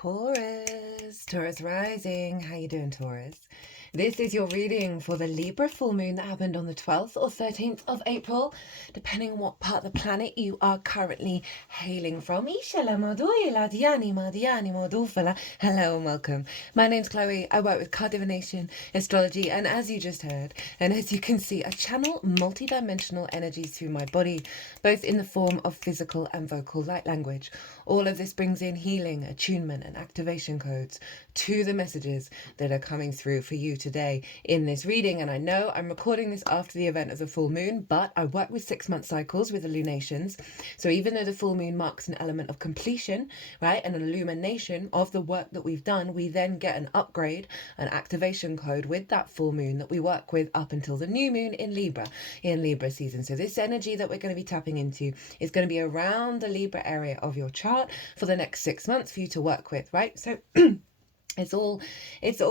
Taurus rising. How you doing, Taurus? This is your reading for the Libra full moon that happened on the 12th or 13th of April, depending on what part of the planet you are currently hailing from. Hello and welcome. My name's Chloe. I work with card divination, astrology, and as you just heard, and as you can see, I channel multidimensional energies through my body, both in the form of physical and vocal light language. All of this brings in healing, attunement, and activation codes to the messages that are coming through for you today in this reading. And I know I'm recording this after the event of the full moon, but I work with 6-month cycles with the lunations. So even though the full moon marks an element of completion, right, and an illumination of the work that we've done, we then get an upgrade, an activation code with that full moon that we work with up until the new moon in Libra season. So this energy that we're going to be tapping into is going to be around the Libra area of your chart for the next 6 months for you to work with, right? So It's all,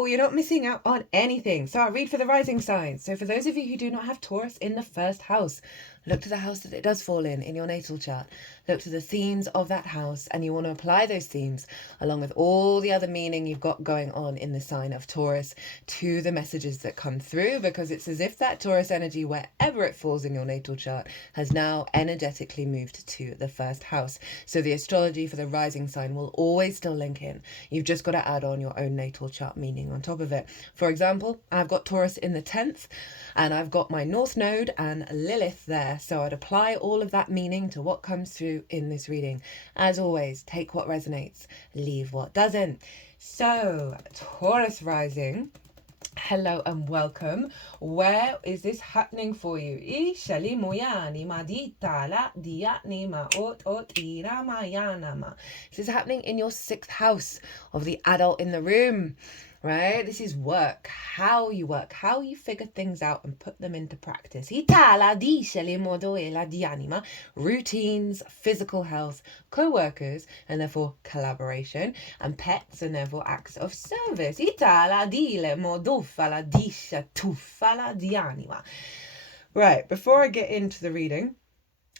you're not missing out on anything. So I'll read for the rising signs. So for those of you who do not have Taurus in the first house, look to the house that it does fall in your natal chart. Look to the themes of that house, and you want to apply those themes along with all the other meaning you've got going on in the sign of Taurus to the messages that come through, because it's as if that Taurus energy, wherever it falls in your natal chart, has now energetically moved to the first house. So the astrology for the rising sign will always still link in. You've just got to add on your own natal chart meaning on top of it. For example, I've got Taurus in the 10th, and I've got my North Node and Lilith there. So I'd apply all of that meaning to what comes through in this reading. As always, take what resonates, leave what doesn't. So, Taurus rising, hello and welcome. Where is this happening for you? This is happening in your 6th house of the adult in the room. Right? This is work, how you figure things out and put them into practice. Routines, physical health, co-workers, and therefore collaboration, and pets, and therefore acts of service. Right, before I get into the reading,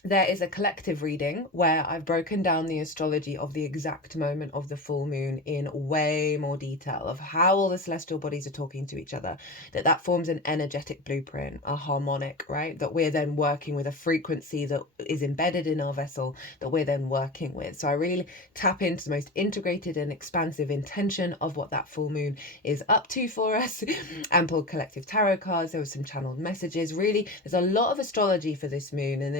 there is a collective reading where I've broken down the astrology of the exact moment of the full moon in way more detail of how all the celestial bodies are talking to each other, that forms an energetic blueprint, a harmonic, right, that we're then working with, a frequency that is embedded in our vessel that we're then working with. So I really tap into the most integrated and expansive intention of what that full moon is up to for us, and pulled collective tarot cards. There were some channeled messages. Really, there's a lot of astrology for this moon, and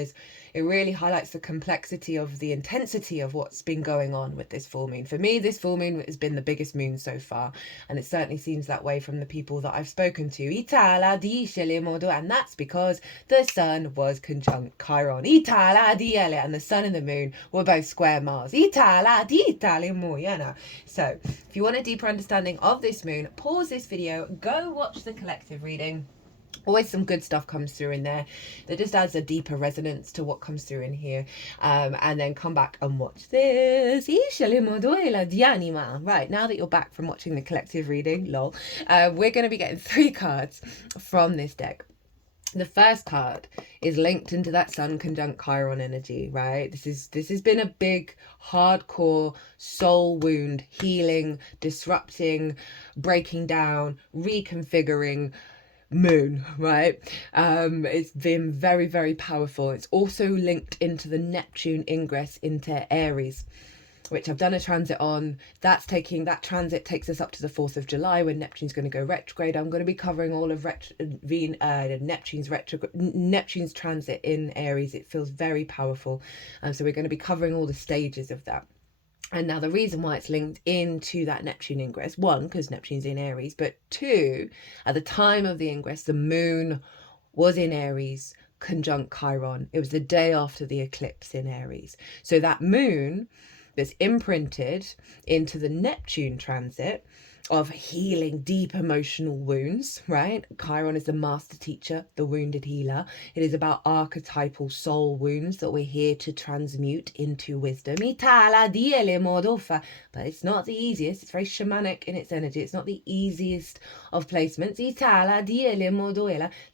it really highlights the complexity of the intensity of what's been going on with this full moon. For me, this full moon has been the biggest moon so far, and it certainly seems that way from the people that I've spoken to. And that's because the sun was conjunct Chiron. And the sun and the moon were both square Mars. So if you want a deeper understanding of this moon, pause this video, go watch the collective reading. Always some good stuff comes through in there that just adds a deeper resonance to what comes through in here, and then come back and watch this. Right, now that you're back from watching the collective reading, lol, we're going to be getting 3 cards from this deck. The first card is linked into that sun conjunct Chiron energy, right? This has been a big, hardcore soul wound, healing, disrupting, breaking down, reconfiguring moon, right? It's been very, very powerful. It's also linked into the Neptune ingress into Aries, which I've done a transit on. That transit takes us up to the 4th of July when Neptune's going to go retrograde. I'm going to be covering all of Neptune's transit in Aries. It feels very powerful, so we're going to be covering all the stages of that. And now the reason why it's linked into that Neptune ingress, 1, because Neptune's in Aries, but 2, at the time of the ingress, the moon was in Aries, conjunct Chiron. It was the day after the eclipse in Aries. So that moon that's imprinted into the Neptune transit of healing deep emotional wounds, right? Chiron is the master teacher, the wounded healer. It is about archetypal soul wounds that we're here to transmute into wisdom. But it's not the easiest. It's very shamanic in its energy. It's not the easiest of placements.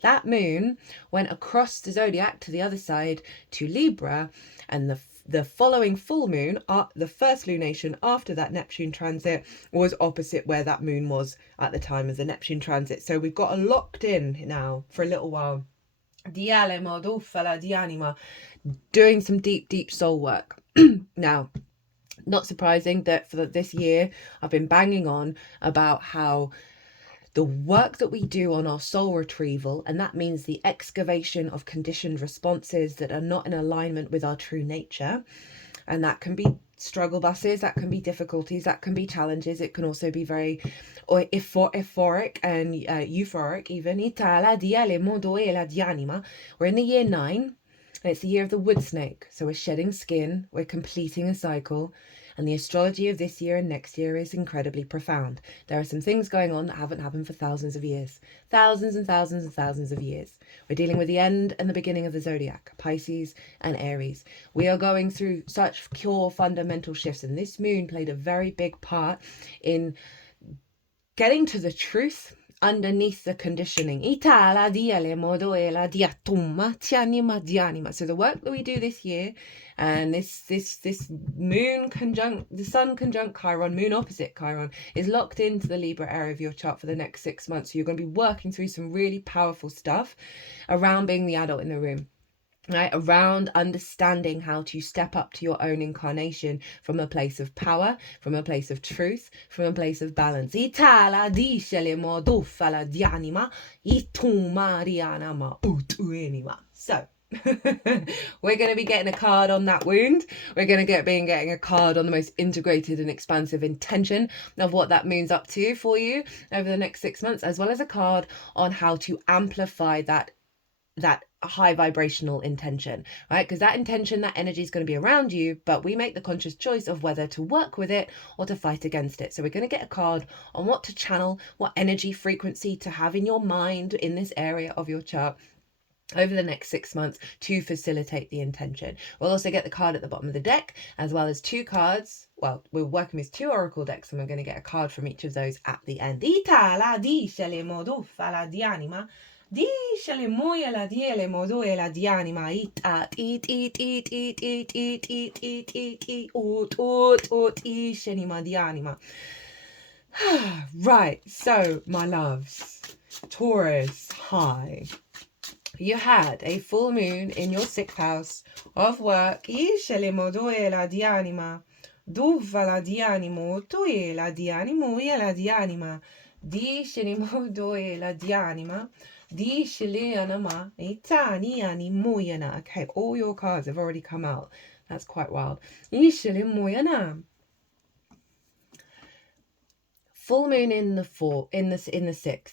That moon went across the zodiac to the other side to Libra, and the following full moon, the first lunation after that Neptune transit, was opposite where that moon was at the time of the Neptune transit. So we've got a locked in now for a little while. Doing some deep soul work. Now, not surprising that for this year, I've been banging on about how the work that we do on our soul retrieval, and that means the excavation of conditioned responses that are not in alignment with our true nature, and that can be struggle buses, that can be difficulties, that can be challenges, it can also be very euphoric and euphoric even. We're in the year 9, and it's the year of the wood snake, so we're shedding skin, we're completing a cycle. And the astrology of this year and next year is incredibly profound. There are some things going on that haven't happened for thousands of years. Thousands and thousands and thousands of years. We're dealing with the end and the beginning of the zodiac, Pisces and Aries. We are going through such pure fundamental shifts, and this moon played a very big part in getting to the truth underneath the conditioning. So the work that we do this year, and this moon conjunct, the sun conjunct Chiron, moon opposite Chiron, is locked into the Libra area of your chart for the next 6 months. So you're going to be working through some really powerful stuff around being the adult in the room. Right, around understanding how to step up to your own incarnation from a place of power, from a place of truth, from a place of balance. So we're going to be getting a card on that wound. We're going to be getting a card on the most integrated and expansive intention of what that moon's up to for you over the next 6 months, as well as a card on how to amplify that high vibrational intention, right? Because that intention, that energy is going to be around you, but we make the conscious choice of whether to work with it or to fight against it. So we're going to get a card on what to channel, what energy frequency to have in your mind in this area of your chart over the next 6 months to facilitate the intention. We'll also get the card at the bottom of the deck, as well as 2 cards. Well, we're working with 2 oracle decks, and we're going to get a card from each of those at the end. Right, so my loves, Taurus, hi. You had a full moon in your 6th house of work. Okay, all your cards have already come out. That's quite wild. Full moon in the 6th,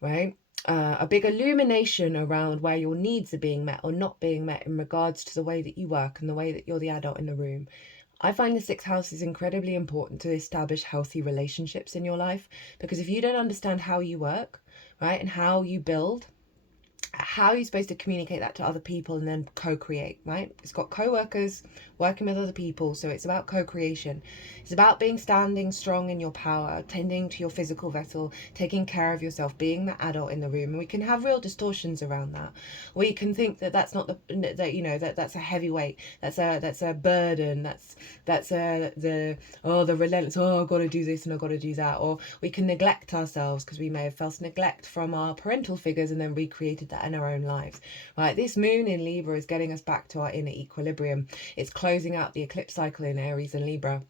right? A big illumination around where your needs are being met or not being met in regards to the way that you work and the way that you're the adult in the room. I find the 6th house is incredibly important to establish healthy relationships in your life, because if you don't understand how you work, right, and how you build, how are you supposed to communicate that to other people and then co-create, right? It's got co-workers working with other people, so it's about co-creation. It's about standing strong in your power, tending to your physical vessel, taking care of yourself, being the adult in the room. And we can have real distortions around that. We can think that that's not that's a heavy weight, that's a burden, that's the relentless, I've got to do this and I've got to do that. Or we can neglect ourselves because we may have felt neglect from our parental figures and then recreated that in our own lives, right? This moon in Libra is getting us back to our inner equilibrium. It's closing out the eclipse cycle in Aries and Libra.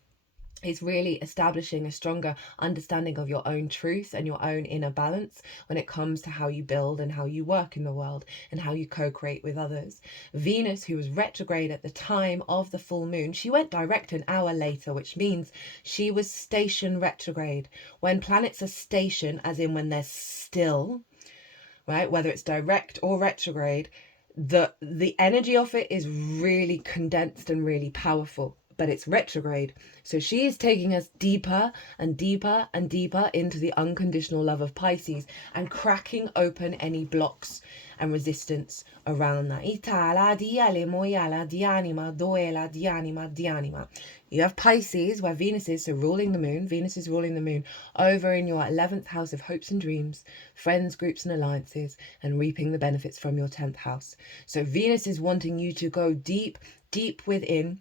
It's really establishing a stronger understanding of your own truth and your own inner balance when it comes to how you build and how you work in the world and how you co-create with others. Venus, who was retrograde at the time of the full moon, she went direct an hour later, which means she was station retrograde. When planets are station, as in when they're still, right, whether it's direct or retrograde, the energy of it is really condensed and really powerful. but it's retrograde. So she is taking us deeper and deeper and deeper into the unconditional love of Pisces and cracking open any blocks and resistance around that. You have Pisces, where Venus is, so ruling the moon. Venus is ruling the moon over in your 11th house of hopes and dreams, friends, groups and alliances, and reaping the benefits from your 10th house. So Venus is wanting you to go deep, deep within,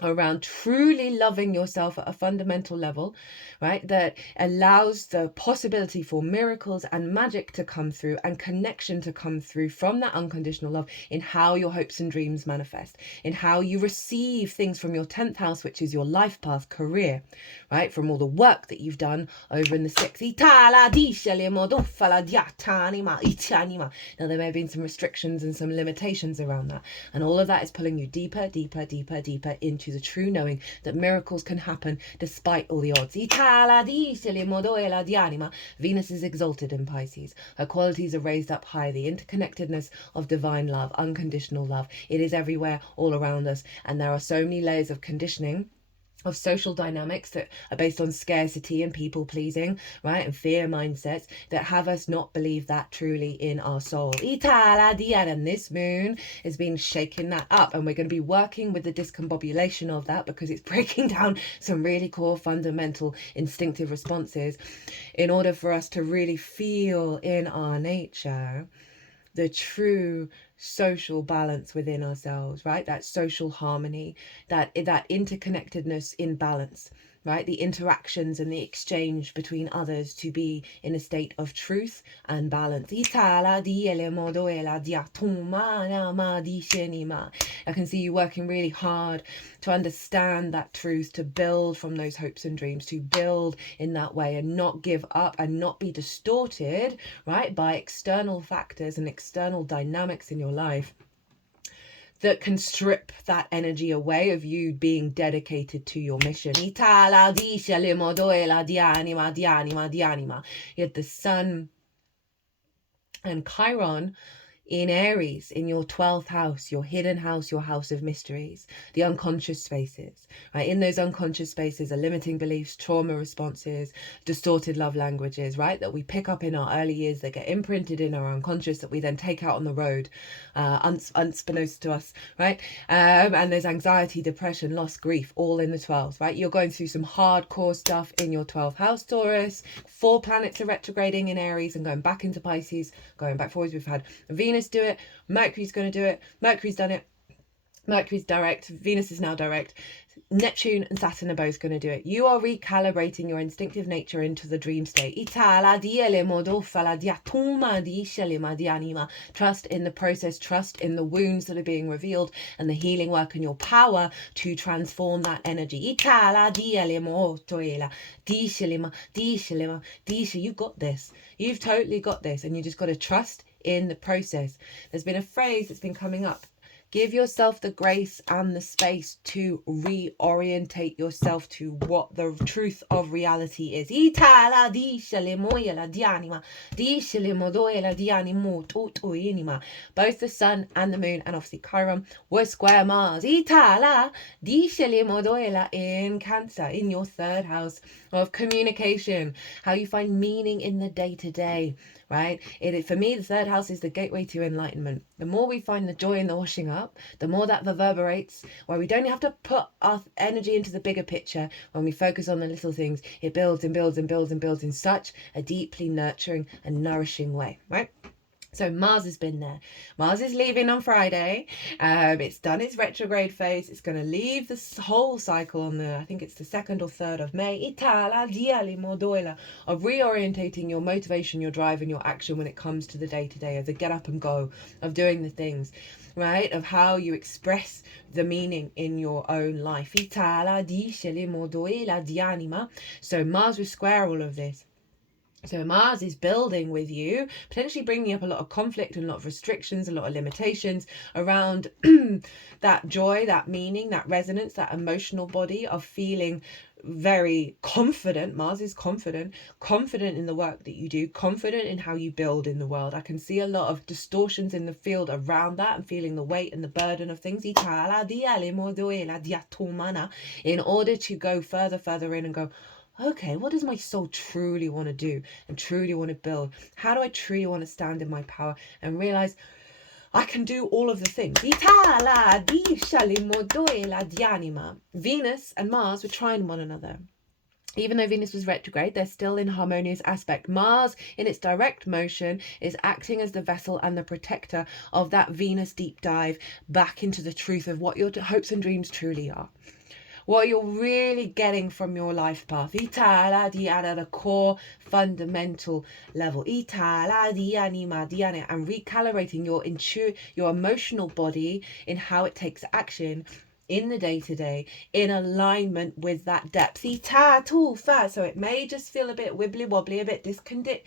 around truly loving yourself at a fundamental level, right? That allows the possibility for miracles and magic to come through and connection to come through from that unconditional love in how your hopes and dreams manifest, in how you receive things from your 10th house, which is your life path, career, right? From all the work that you've done over in the 6th. Now, there may have been some restrictions and some limitations around that. And all of that is pulling you deeper, deeper, deeper, deeper into the true knowing that miracles can happen despite all the odds. Venus is exalted in Pisces. Her qualities are raised up high. The interconnectedness of divine love, unconditional love. It is everywhere, all around us. And there are so many layers of conditioning, of social dynamics that are based on scarcity and people pleasing, right, and fear mindsets that have us not believe that truly in our soul. And this moon has been shaking that up, and we're going to be working with the discombobulation of that because it's breaking down some really core fundamental instinctive responses in order for us to really feel in our nature the true social balance within ourselves, right? That social harmony, that interconnectedness in balance, right? The interactions and the exchange between others to be in a state of truth and balance. I can see you working really hard to understand that truth, to build from those hopes and dreams, to build in that way and not give up and not be distorted, right, by external factors and external dynamics in your life that can strip that energy away of you being dedicated to your mission. You had the sun and Chiron in Aries, in your 12th house, your hidden house, your house of mysteries, the unconscious spaces, right? In those unconscious spaces are limiting beliefs, trauma responses, distorted love languages, right? That we pick up in our early years, that get imprinted in our unconscious, that we then take out on the road, unbeknownst to us, right? And there's anxiety, depression, loss, grief, all in the 12th, right? You're going through some hardcore stuff in your 12th house, Taurus. 4 planets are retrograding in Aries and going back into Pisces, going back forwards. We've had Venus do it, Mercury's going to do it, Mercury's done it, Mercury's direct, Venus is now direct, Neptune and Saturn are both going to do it. You are recalibrating your instinctive nature into the dream state. Trust in the process, trust in the wounds that are being revealed and the healing work and your power to transform that energy. You've got this. You've totally got this, and you just got to trust in the process. There's been a phrase that's been coming up. Give yourself the grace and the space to reorientate yourself to what the truth of reality is. Both the sun and the moon, and obviously Chiron, were square Mars. In Cancer, in your 3rd house of communication, how you find meaning in the day-to-day. Right? For me, the 3rd house is the gateway to enlightenment. The more we find the joy in the washing up, the more that reverberates, where we don't have to put our energy into the bigger picture. When we focus on the little things, it builds and builds and builds and builds in such a deeply nurturing and nourishing way, right? So Mars has been there. Mars is leaving on Friday. It's done its retrograde phase. It's going to leave this whole cycle on I think it's the 2nd or 3rd of May. Of reorientating your motivation, your drive and your action when it comes to the day-to-day, of the get up and go, of doing the things, right? Of how you express the meaning in your own life. So Mars will square all of this. So Mars is building with you, potentially bringing up a lot of conflict and a lot of restrictions, a lot of limitations around that joy, that meaning, that resonance, that emotional body of feeling very confident. Mars is confident in the work that you do, confident in how you build in the world. I can see a lot of distortions in the field around that and feeling the weight and the burden of things in order to go further in and go, okay, what does my soul truly want to do and truly want to build? How do I truly want to stand in my power and realize I can do all of the things? Venus and Mars were trying one another. Even though Venus was retrograde, they're still in harmonious aspect. Mars, in its direct motion, is acting as the vessel and the protector of that Venus deep dive back into the truth of what your hopes and dreams truly are. What you're really getting from your life path. At the core fundamental level. And recalibrating your emotional body in how it takes action in the day-to-day, in alignment with that depth. So it may just feel a bit wibbly-wobbly, a bit disconnected.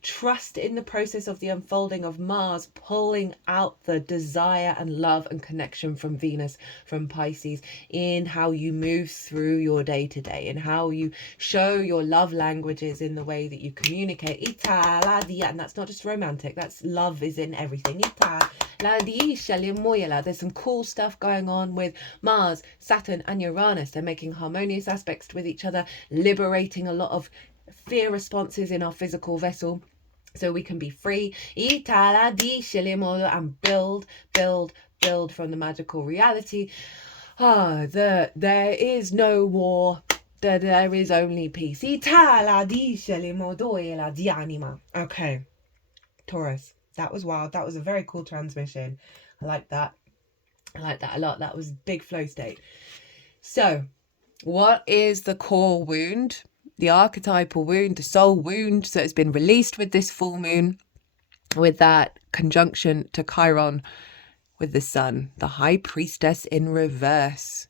Trust in the process of the unfolding of Mars pulling out the desire and love and connection from Venus, from Pisces, in how you move through your day-to-day and how you show your love languages in the way that you communicate. And that's not just romantic, that's love is in everything. There's some cool stuff going on with Mars, Saturn and Uranus. They're making harmonious aspects with each other, liberating a lot of fear responses in our physical vessel so we can be free and build from the magical reality. There is no war, there is only peace. Okay, Taurus, that was wild. That was a very cool transmission. I like that a lot. That was big flow state. So what is the core wound? The archetypal wound, the soul wound that has been released with this full moon, with that conjunction to Chiron with the sun, the high priestess in reverse.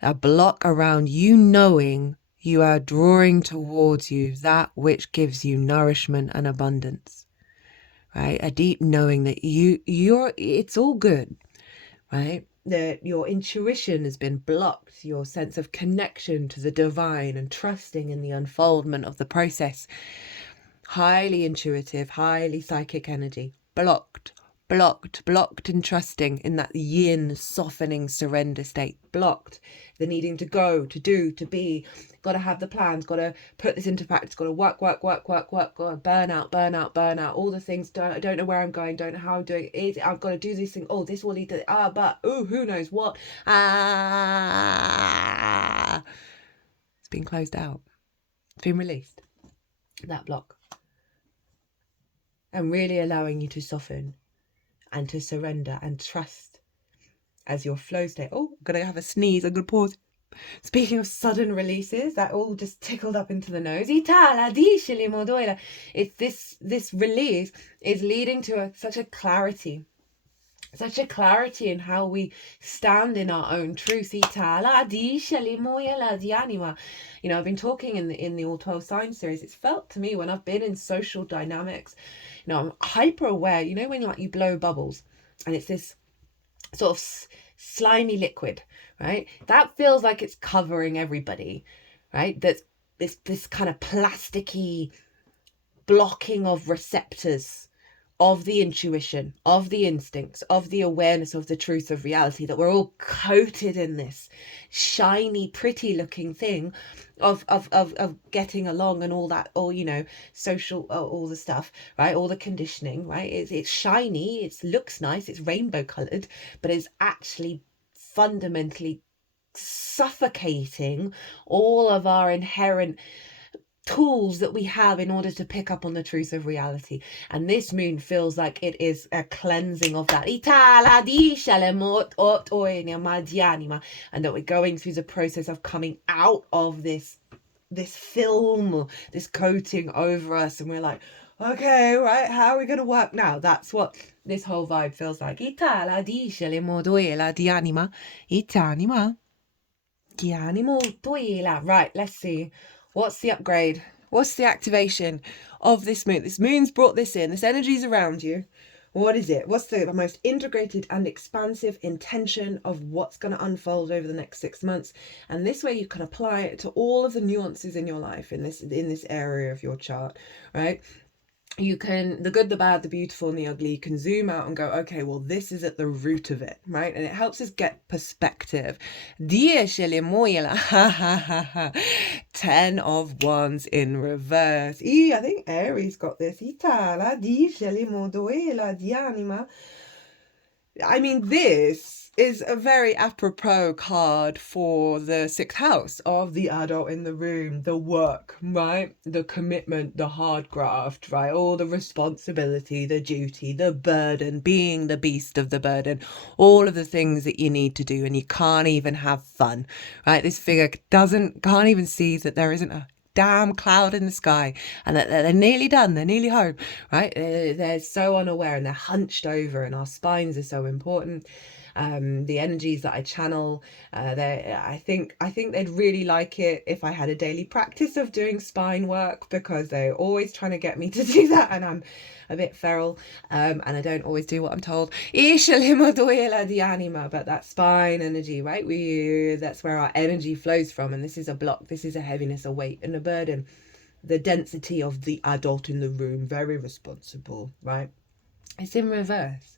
A block around you knowing you are drawing towards you that which gives you nourishment and abundance, right? A deep knowing that it's all good, right? That your intuition has been blocked, your sense of connection to the divine and trusting in the unfoldment of the process. Highly intuitive, highly psychic energy, blocked and trusting in that yin, softening surrender state. Blocked. The needing to go, to do, to be. Got to have the plans, got to put this into practice, got to work, got to burn out. All the things, I don't know where I'm going, don't know how I'm doing it. I've got to do this thing. Oh, this will lead to, who knows what. It's been closed out. It's been released. That block. And really allowing you to soften and to surrender and trust as your flow state. Oh, I'm going to have a sneeze. I'm going to pause. Speaking of sudden releases, that all just tickled up into the nose. It's this release is leading to such a clarity in how we stand in our own truth. You know, I've been talking in the All 12 Signs series. It's felt to me when I've been in social dynamics, you know, I'm hyper aware, you know, when like you blow bubbles and it's this sort of slimy liquid, right? That feels like it's covering everybody, right? That's this kind of plasticky blocking of receptors of the intuition, of the instincts, of the awareness of the truth of reality, that we're all coated in this shiny, pretty looking thing of getting along and all that, or, you know, social, all the stuff, right? All the conditioning, right? It's shiny, it looks nice, it's rainbow colored, but it's actually fundamentally suffocating all of our inherent tools that we have in order to pick up on the truth of reality. And this moon feels like it is a cleansing of that, and that we're going through the process of coming out of this film, this coating over us, and we're like, okay, right, how are we going to work now? That's what this whole vibe feels like. Right, let's see. What's the upgrade? What's the activation of this moon? This moon's brought this in. This energy's around you. What is it? What's the most integrated and expansive intention of what's going to unfold over the next 6 months? And this way you can apply it to all of the nuances in your life in this area of your chart, right? You can, the good, the bad, the beautiful, and the ugly, you can zoom out and go, okay, well, this is at the root of it, right? And it helps us get perspective. 10 of Wands in reverse. I think Aries got this. I mean, this is a very apropos card for the 6th house of the adult in the room, the work, right? The commitment, the hard graft, right? All the responsibility, the duty, the burden, being the beast of the burden, all of the things that you need to do, and you can't even have fun, right? This figure can't even see that there isn't a damn cloud in the sky, and that they're nearly done, they're nearly home, right? They're so unaware, and they're hunched over, and our spines are so important. The energies that I channel, I think they'd really like it if I had a daily practice of doing spine work, because they're always trying to get me to do that, and I'm a bit feral, and I don't always do what I'm told. But that spine energy, right? That's where our energy flows from, and this is a block, this is a heaviness, a weight, and a burden. The density of the adult in the room, very responsible, right? It's in reverse.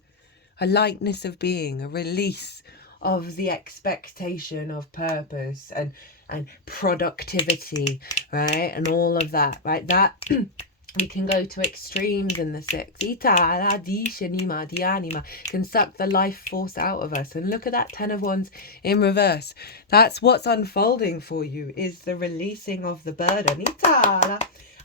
A lightness of being, a release of the expectation of purpose and productivity, right? And all of that, right? That we can go to extremes in the 6. Can suck the life force out of us. And look at that 10 of Wands in reverse. That's what's unfolding for you, is the releasing of the burden.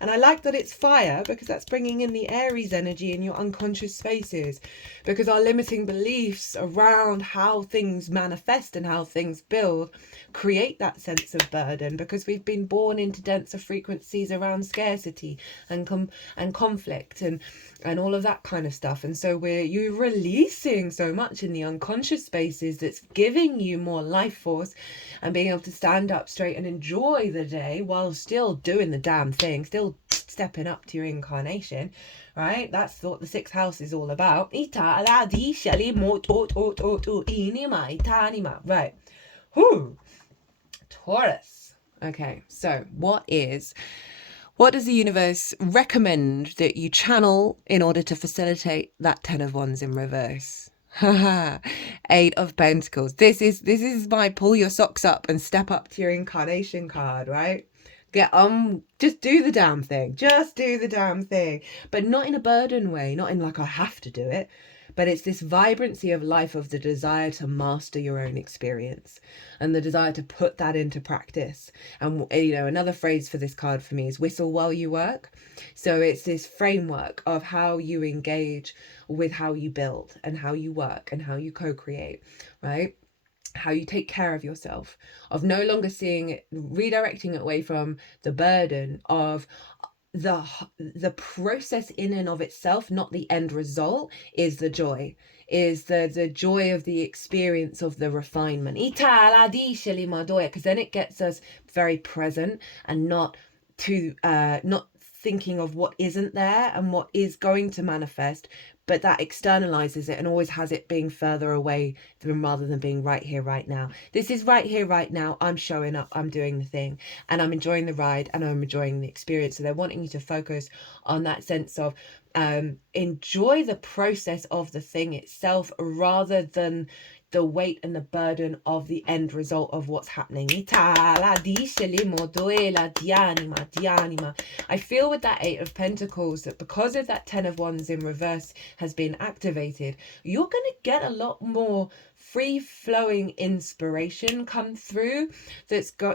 And I like that it's fire, because that's bringing in the Aries energy in your unconscious spaces, because our limiting beliefs around how things manifest and how things build create that sense of burden, because we've been born into denser frequencies around scarcity and conflict and all of that kind of stuff. And so you're releasing so much in the unconscious spaces that's giving you more life force and being able to stand up straight and enjoy the day while still doing the damn thing, still stepping up to your incarnation, right? That's what the 6th house is all about. Right. Whew. Taurus. Okay, so what does the universe recommend that you channel in order to facilitate that 10 of Wands in reverse? 8 of Pentacles. This is my pull your socks up and step up to your incarnation card, right? Just do the damn thing. Just do the damn thing. But not in a burden way, not in like I have to do it. But it's this vibrancy of life, of the desire to master your own experience and the desire to put that into practice. And, another phrase for this card for me is whistle while you work. So it's this framework of how you engage with how you build and how you work and how you co-create, right? How you take care of yourself, of no longer seeing it, redirecting it away from the burden of the process in and of itself, not the end result, is the joy, is the joy of the experience of the refinement, because then it gets us very present and not thinking of what isn't there and what is going to manifest, but that externalizes it and always has it being further away rather than being right here, right now. This is right here, right now. I'm showing up, I'm doing the thing, and I'm enjoying the ride and I'm enjoying the experience. So they're wanting you to focus on that sense of enjoy the process of the thing itself rather than the weight and the burden of the end result of what's happening. I feel with that 8 of Pentacles that because of that 10 of Wands in reverse has been activated, you're going to get a lot more free-flowing inspiration come through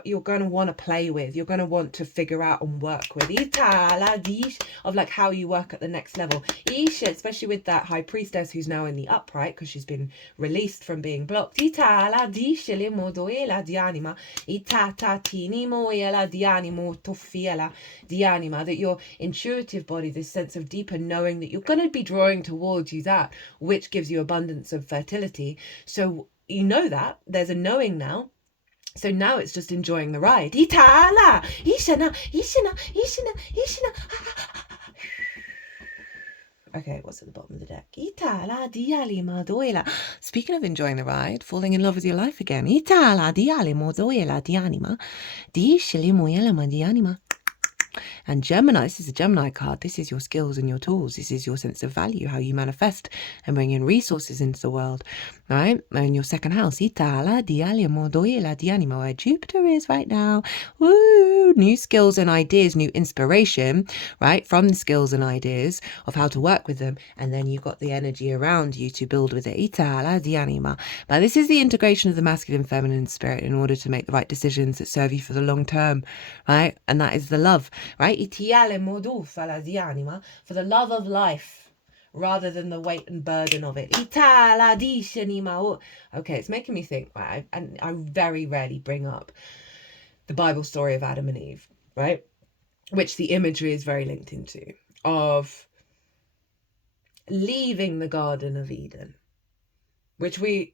you're going to want to play with, you're going to want to figure out and work with, of like how you work at the next level, especially with that High Priestess who's now in the upright because she's been released from being blocked, that your intuitive body, this sense of deeper knowing that you're going to be drawing towards you that which gives you abundance of fertility. So you know that there's a knowing now, So now it's just enjoying the ride. Itala, ishana, ishana, ishana, ishana. Okay, what's at the bottom of the deck? Itala diali madoela. Speaking of enjoying the ride, falling in love with your life again. Itala diali modoela dianima. Di shili moyela dianima. And Gemini, this is a Gemini card. This is your skills and your tools. This is your sense of value, how you manifest and bring in resources into the world, right? And your second house, Itala dialimo doela dianimo, where Jupiter is right now. Woo! New skills and ideas, new inspiration, right? From the skills and ideas of how to work with them. And then you've got the energy around you to build with it. Itala dianima. Now, this is the integration of the masculine, feminine spirit in order to make the right decisions that serve you for the long term, right? And that is the love, right? Itiale modu fala di anima, for the love of life rather than the weight and burden of it. Itala di shenima. Okay, it's making me think, right? And I very rarely bring up the Bible story of Adam and Eve, right? Which the imagery is very linked into, of leaving the Garden of Eden, which we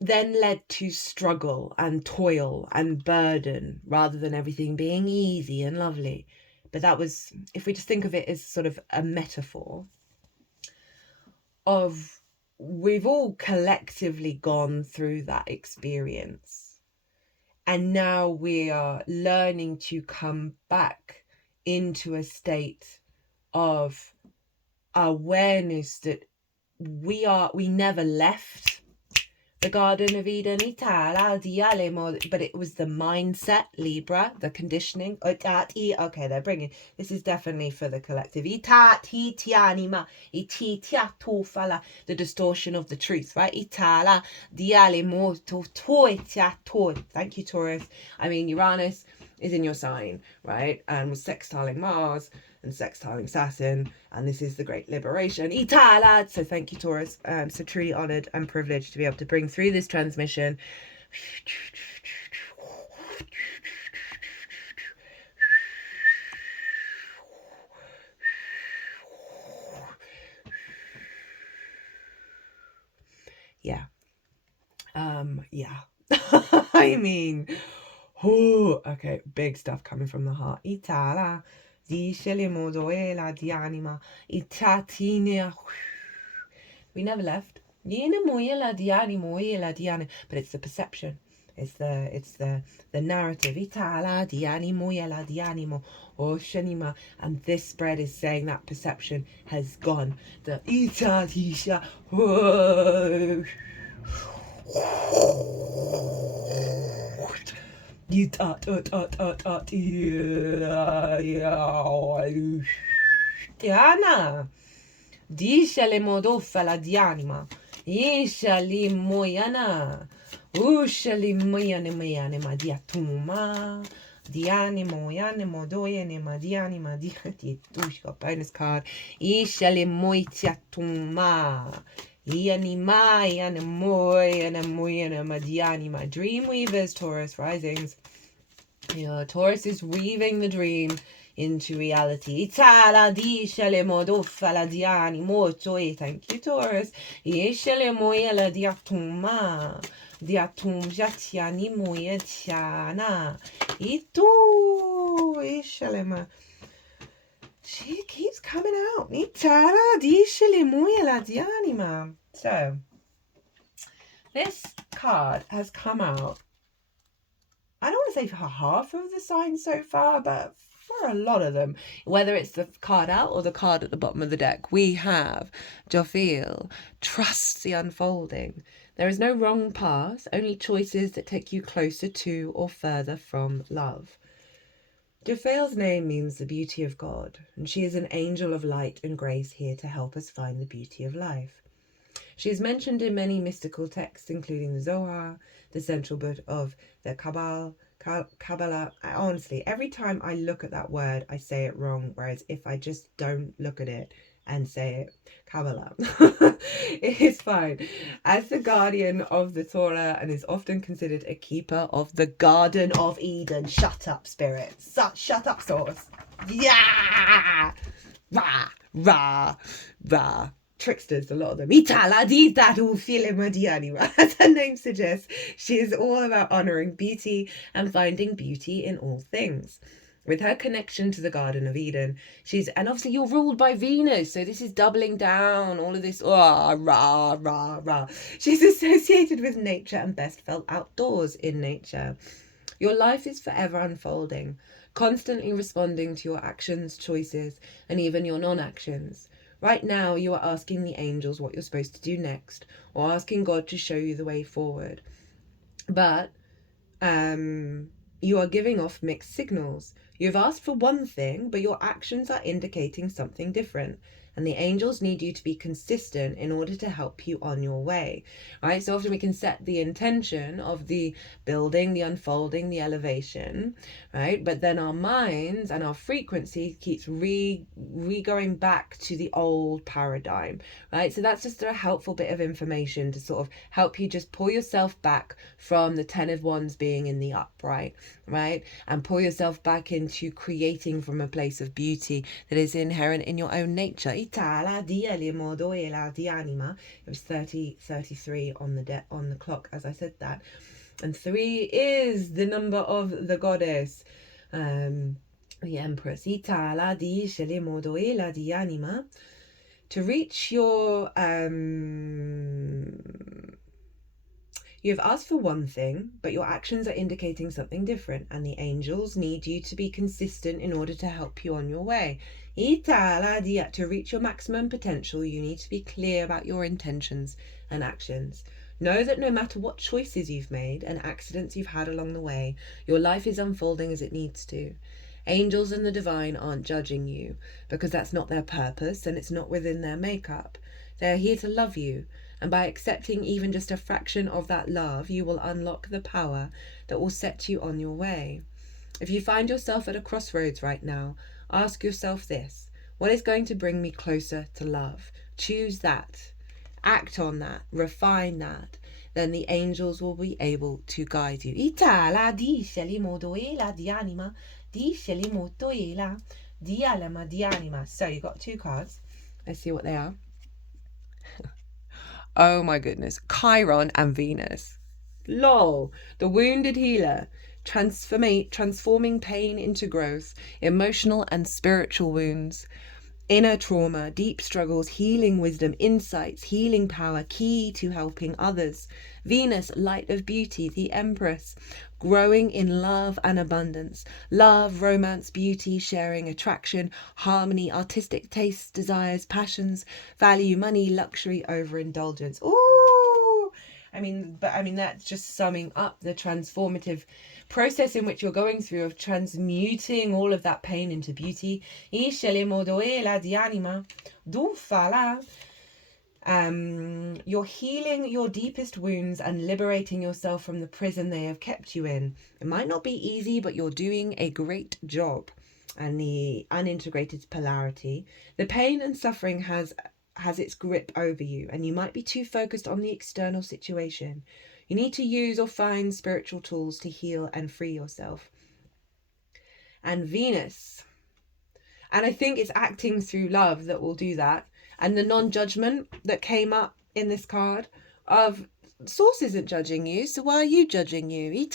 then led to struggle and toil and burden rather than everything being easy and lovely. But that was, if we just think of it as sort of a metaphor of, we've all collectively gone through that experience. And now we are learning to come back into a state of awareness that we never left the Garden of Eden, but it was the mindset, Libra, the conditioning. Okay, they're bringing, this is definitely for the collective. The distortion of the truth, right? Thank you, Taurus. I mean, Uranus is in your sign, right? And was sextiling Mars and sextiling Saturn, and this is the great liberation. Itala! So thank you, Taurus. So truly honoured and privileged to be able to bring through this transmission. Yeah. Yeah. I mean, okay, big stuff coming from the heart. Itala. We never left. But it's the perception. It's the narrative. And this spread is saying that perception has gone. Diana, discele modofala dianima, ishali moyana, ushali moyane madiatuma, dianimo yanimo doyanima dianima diatushka bonus card, ishali moitiatuma. My dream weavers, Taurus risings. Yeah, Taurus is weaving the dream into reality. Thank you, Taurus. She keeps coming out. So, this card has come out, I don't want to say for half of the signs so far, but for a lot of them. Whether it's the card out or the card at the bottom of the deck, we have Jophiel. Trust the unfolding. There is no wrong path, only choices that take you closer to or further from love. Jophiel's name means the beauty of God, and she is an angel of light and grace here to help us find the beauty of life. She is mentioned in many mystical texts, including the Zohar, the central book of the Kabbalah. Honestly, every time I look at that word, I say it wrong, whereas if I just don't look at it and say it, Kabbalah, it is fine. As the guardian of the Torah and is often considered a keeper of the Garden of Eden. Shut up, spirit. Shut up, source. Yeah! Rah! Rah! Rah! tricksters, a lot of them. As her name suggests, she is all about honouring beauty and finding beauty in all things. With her connection to the Garden of Eden, and obviously you're ruled by Venus, so this is doubling down all of this, rah, rah, rah. She's associated with nature and best felt outdoors in nature. Your life is forever unfolding, constantly responding to your actions, choices, and even your non-actions. Right now, you are asking the angels what you're supposed to do next, or asking God to show you the way forward. But you are giving off mixed signals. You've asked for one thing, but your actions are indicating something different. And the angels need you to be consistent in order to help you on your way, right? So often we can set the intention of the building, the unfolding, the elevation, right? But then our minds and our frequency keeps going back to the old paradigm, right? So that's just a helpful bit of information to sort of help you just pull yourself back from the 10 of Wands being in the upright, right? And pull yourself back into creating from a place of beauty that is inherent in your own nature. It was 33 on the clock as I said that. And 3 is the number of the goddess, the Empress. To reach your you have asked for one thing, but your actions are indicating something different, and the angels need you to be consistent in order to help you on your way. To reach your maximum potential, you need to be clear about your intentions and actions. Know that no matter what choices you've made and accidents you've had along the way, your life is unfolding as it needs to. Angels and the divine aren't judging you, because that's not their purpose and it's not within their makeup. They're here to love you. And by accepting even just a fraction of that love, you will unlock the power that will set you on your way. If you find yourself at a crossroads right now, ask yourself this: what is going to bring me closer to love? Choose that. Act on that. Refine that. Then the angels will be able to guide you. So you got 2 cards. Let's see what they are. Oh my goodness. Chiron and Venus. Lol. The wounded healer. Transforming pain into growth. Emotional and spiritual wounds. Inner trauma. Deep struggles. Healing wisdom. Insights. Healing power. Key to helping others. Venus, light of beauty. The Empress. Growing in love and abundance. Love, romance, beauty, sharing, attraction, harmony, artistic tastes, desires, passions, value, money, luxury, overindulgence. Ooh! I mean, that's just summing up the transformative process in which you're going through of transmuting all of that pain into beauty. You're healing your deepest wounds and liberating yourself from the prison they have kept you in. It might not be easy, but you're doing a great job. And the unintegrated polarity. The pain and suffering has its grip over you, and you might be too focused on the external situation. You need to use or find spiritual tools to heal and free yourself. And Venus. And I think it's acting through love that will do that. And the non-judgment that came up in this card of Source isn't judging you, so why are you judging you?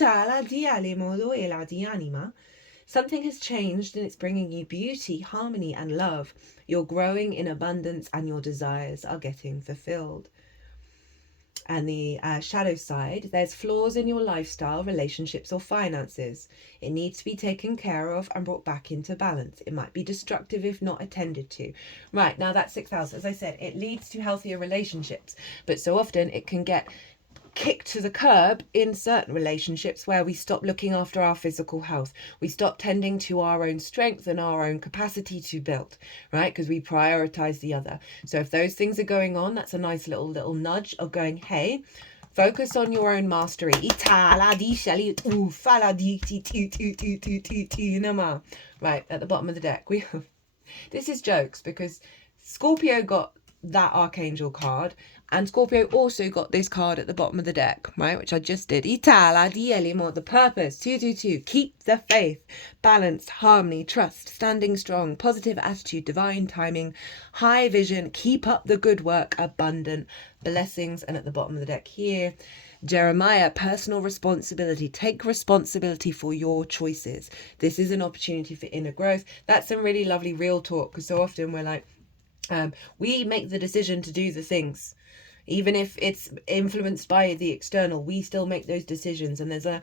Something has changed and it's bringing you beauty, harmony and love. You're growing in abundance and your desires are getting fulfilled. And the shadow side, there's flaws in your lifestyle, relationships or finances. It needs to be taken care of and brought back into balance. It might be destructive if not attended to. Right, now that 6th house, as I said, it leads to healthier relationships. But so often it can get kicked to the curb in certain relationships where we stop looking after our physical health. We stop tending to our own strength and our own capacity to build, right? Because we prioritize the other. So if those things are going on, that's a nice little nudge of going, hey, focus on your own mastery. Right, at the bottom of the deck. This is jokes because Scorpio got that Archangel card. And Scorpio also got this card at the bottom of the deck, right, which I just did. Itala di Elimo, the purpose, 222, keep the faith, balance, harmony, trust, standing strong, positive attitude, divine timing, high vision, keep up the good work, abundant, blessings. And at the bottom of the deck here, Jeremiah, personal responsibility. Take responsibility for your choices. This is an opportunity for inner growth. That's some really lovely real talk, because so often we're like, we make the decision to do the things. Even if it's influenced by the external, we still make those decisions. And there's a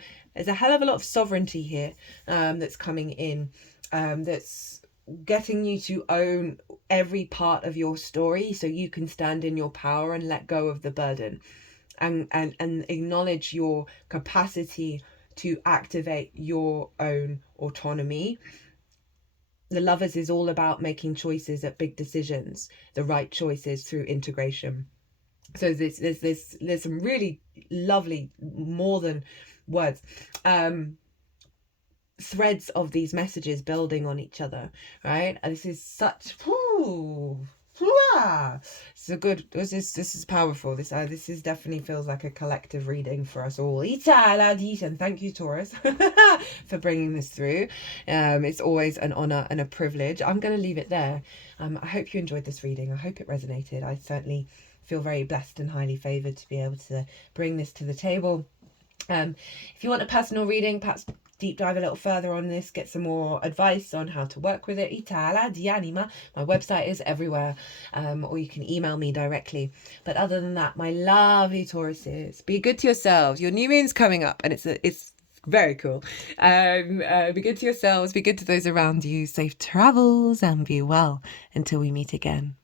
hell of a lot of sovereignty here that's coming in, that's getting you to own every part of your story so you can stand in your power and let go of the burden, and acknowledge your capacity to activate your own autonomy. The Lovers is all about making choices at big decisions, the right choices through integration. So there's some really lovely, more than words, threads of these messages building on each other, right? And this is such, so good. This is powerful. This is definitely feels like a collective reading for us all. And thank you, Taurus, for bringing this through. It's always an honor and a privilege. I'm going to leave it there. I hope you enjoyed this reading. I hope it resonated. I certainly feel very blessed and highly favored to be able to bring this to the table. If you want a personal reading, perhaps deep dive a little further on this, get some more advice on how to work with it, Itala di Anima, my website is everywhere, or you can email me directly. But other than that, my lovely Tauruses, be good to yourselves. Your new moon's coming up, and it's very cool. Be good to yourselves, be good to those around you, safe travels, and be well until we meet again.